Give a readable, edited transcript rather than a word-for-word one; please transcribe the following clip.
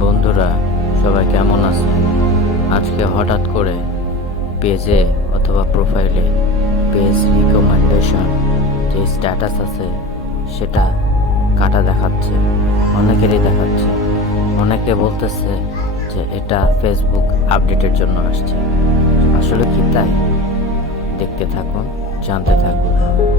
বন্ধুরা, সবাই কেমন আছে? আজকে হঠাৎ করে পেজে অথবা প্রোফাইলে পেজ রিকমেন্ডেশন যে স্ট্যাটাস আছে সেটা কাটা দেখাচ্ছে। অনেকেরই দেখাচ্ছে। অনেকে বলতেছে যে এটা ফেসবুক আপডেটের জন্য আসছে। আসলে কি তাই? দেখতে থাকুন, জানতে থাকুন।